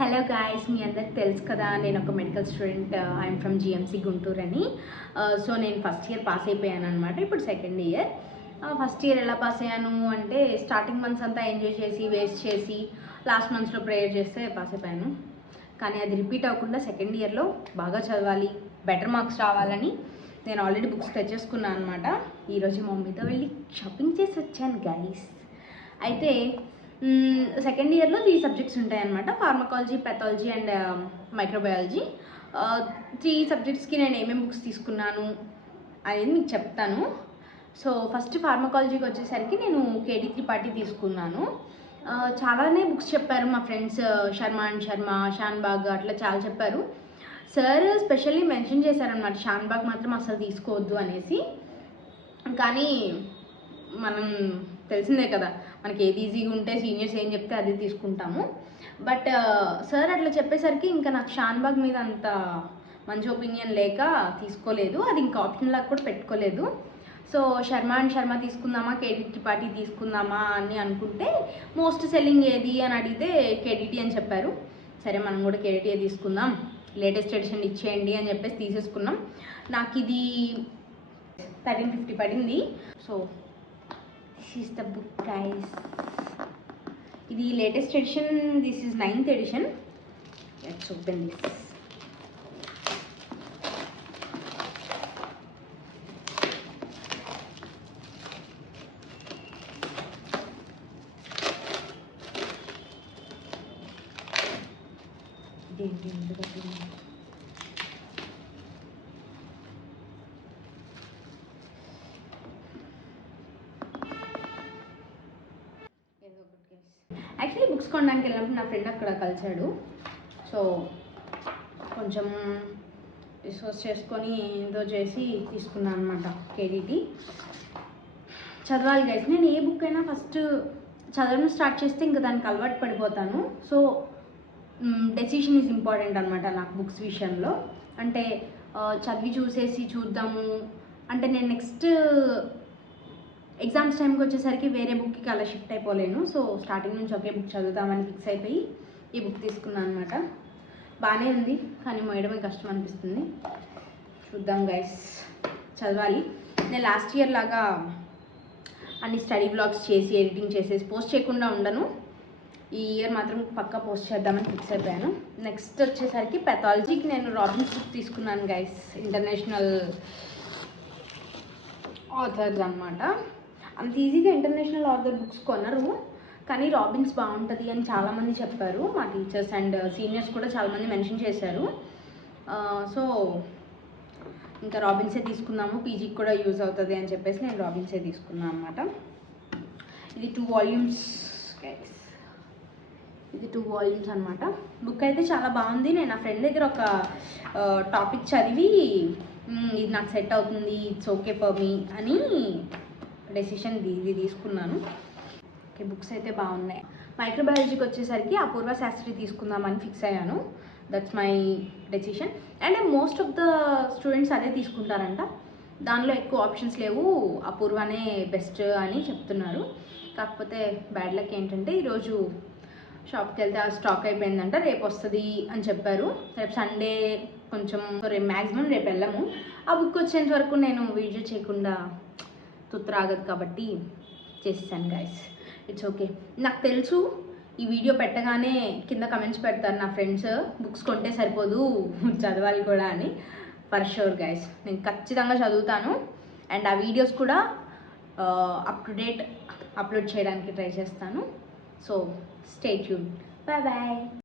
Hello guys, మీ అందరికి తెలుసు కదా, నేను ఒక medical student. I'm from GMC Guntur అని. సో నేను ఫస్ట్ ఇయర్ పాస్ అయిపోయాను అనమాట. ఇప్పుడు సెకండ్ ఇయర్. ఫస్ట్ ఇయర్ ఎలా పాస్ అయ్యాను అంటే, స్టార్టింగ్ మంత్స్ అంతా ఎంజాయ్ చేసి వేస్ట్ చేసి లాస్ట్ మంత్స్లో ప్రేయర్ చేస్తే పాస్ అయిపోయాను. కానీ అది రిపీట్ అవ్వకుండా సెకండ్ ఇయర్లో బాగా చదవాలి, బెటర్ మార్క్స్ రావాలని నేను ఆల్రెడీ బుక్స్ తెచ్చేసుకున్నాను అనమాట. ఈరోజు మా మమ్మీతో వెళ్ళి షాపింగ్ చేసి వచ్చాను గైస్. అయితే సెకండ్ ఇయర్లో 3 సబ్జెక్ట్స్ ఉంటాయన్నమాట: ఫార్మకాలజీ, పెథాలజీ అండ్ మైక్రోబయాలజీ. 3 సబ్జెక్ట్స్కి నేను ఏమేమి బుక్స్ తీసుకున్నాను అనేది మీకు చెప్తాను. సో ఫస్ట్ ఫార్మకాలజీకి వచ్చేసరికి నేను కేడి త్రిపాఠి తీసుకున్నాను. చాలానే బుక్స్ చెప్పారు మా ఫ్రెండ్స్, శర్మ అండ్ శర్మ, షాన్బాగ్ అట్లా చాలా చెప్పారు. సార్ స్పెషల్లీ మెన్షన్ చేశారనమాట, షాన్బాగ్ మాత్రం అసలు తీసుకోవద్దు అనేసి. కానీ మనం తెలిసిందే కదా, మనకి ఏది ఈజీగా ఉంటే సీనియర్స్ ఏం చెప్తే అదే తీసుకుంటాము. బట్ సార్ అట్లా చెప్పేసరికి ఇంకా నాకు షాన్బాగ్ మీద అంత మంచి ఒపీనియన్ లేక తీసుకోలేదు. అది ఇంకా ఆప్షన్ లాగా కూడా పెట్టుకోలేదు. సో శర్మ అండ్ శర్మ తీసుకుందామా, కేడి త్రిపాఠి తీసుకుందామా అని అనుకుంటే మోస్ట్ సెల్లింగ్ ఏది అని అడిగితే కేడిటి అని చెప్పారు. సరే మనం కూడా కేడిటిఏ తీసుకుందాం, లేటెస్ట్ ఎడిషన్ ఇచ్చేయండి అని చెప్పేసి తీసేసుకున్నాం. నాకు ఇది 1350 పడింది. So this is the book guys. ఇది latest edition, this is 9th edition. Let's open this. Actually books కొనడానికి వెళ్ళినప్పుడు నా ఫ్రెండ్ అక్కడ కలిసాడు. సో కొంచెం డిస్కస్ చేసుకొని ఏదో చేసి తీసుకున్నాను అనమాట కేడిటి. చదవాలి గైస్. నేను ఏ బుక్ అయినా ఫస్ట్ చదవడం స్టార్ట్ చేస్తే ఇంకా దానికి అలవాటు పడిపోతాను. సో డెసిషన్ ఈజ్ ఇంపార్టెంట్ అనమాట నాకు బుక్స్ విషయంలో. అంటే చదివి చూసేసి చూద్దాము అంటే నేను నెక్స్ట్ ఎగ్జామ్స్ టైంకి వచ్చేసరికి వేరే బుక్కి అలా షిఫ్ట్ అయిపోలేను. సో స్టార్టింగ్ నుంచి ఒకే బుక్ చదువుతామని ఫిక్స్ అయిపోయి ఈ బుక్ తీసుకున్నాను అనమాట. బాగానే ఉంది, కానీ మోయడమే కష్టం అనిపిస్తుంది. చూద్దాం గైస్, చదవాలి. నేను లాస్ట్ ఇయర్ లాగా అన్ని స్టడీ బ్లాగ్స్ చేసి ఎడిటింగ్ చేసేసి పోస్ట్ చేయకుండా ఉండను. ఈ ఇయర్ మాత్రం పక్కా పోస్ట్ చేద్దామని ఫిక్స్ అయిపోయాను. నెక్స్ట్ వచ్చేసరికి పెథాలజీకి నేను రాబిన్స్ బుక్ తీసుకున్నాను గైస్. ఇంటర్నేషనల్ ఆథర్స్ అనమాట. అంత ఈజీగా ఇంటర్నేషనల్ ఆథర్ బుక్స్ కొనరు, కానీ రాబిన్స్ బాగుంటుంది అని చాలామంది చెప్పారు. మా టీచర్స్ అండ్ సీనియర్స్ కూడా చాలామంది మెన్షన్ చేశారు. సో ఇంకా రాబిన్సే తీసుకున్నాము, పీజీకి కూడా యూజ్ అవుతుంది అని చెప్పేసి నేను రాబిన్సే తీసుకున్నాను అనమాట. ఇది 2 వాల్యూమ్స్ గైస్. ఇది 2 వాల్యూమ్స్ అనమాట. బుక్ అయితే చాలా బాగుంది. నేను నా ఫ్రెండ్ దగ్గర ఒక టాపిక్ చదివి ఇది నాకు సెట్ అవుతుంది, ఇట్స్ ఓకే ఫర్ మీ అని డెసిషన్ ఇది తీసుకున్నాను. ఓకే, బుక్స్ అయితే బాగున్నాయి. మైక్రోబయాలజీకి వచ్చేసరికి అపూర్వ శాస్త్రి తీసుకుందామని ఫిక్స్ అయ్యాను. That's my decision. And most of the students అదే తీసుకుంటారంట. దానిలో ఎక్కువ ఆప్షన్స్ లేవు, అపూర్వనే బెస్ట్ అని చెప్తున్నారు. కాకపోతే బ్యాడ్ లక్ ఏంటంటే ఈరోజు షాప్కి వెళ్తే ఆ స్టాక్ అయిపోయిందంట, రేపు వస్తుంది అని చెప్పారు. రేపు సండే కొంచెం మ్యాక్సిమం రేపు వెళ్ళము. ఆ బుక్ వచ్చేంత వరకు నేను వీడియో చేయకుండా తుత్తరాగదు కాబట్టి చేసేసాను గైస్. It's okay. నాకు తెలుసు ఈ వీడియో పెట్టగానే కింద కమెంట్స్ పెడతారు నా ఫ్రెండ్స్, బుక్స్ కొంటే సరిపోదు చదవాలి కూడా అని. ఫర్ షూర్ గైస్, నేను ఖచ్చితంగా చదువుతాను. అండ్ ఆ వీడియోస్ కూడా అప్ టు డేట్ అప్లోడ్ చేయడానికి ట్రై చేస్తాను. So stay tune. Bye bye.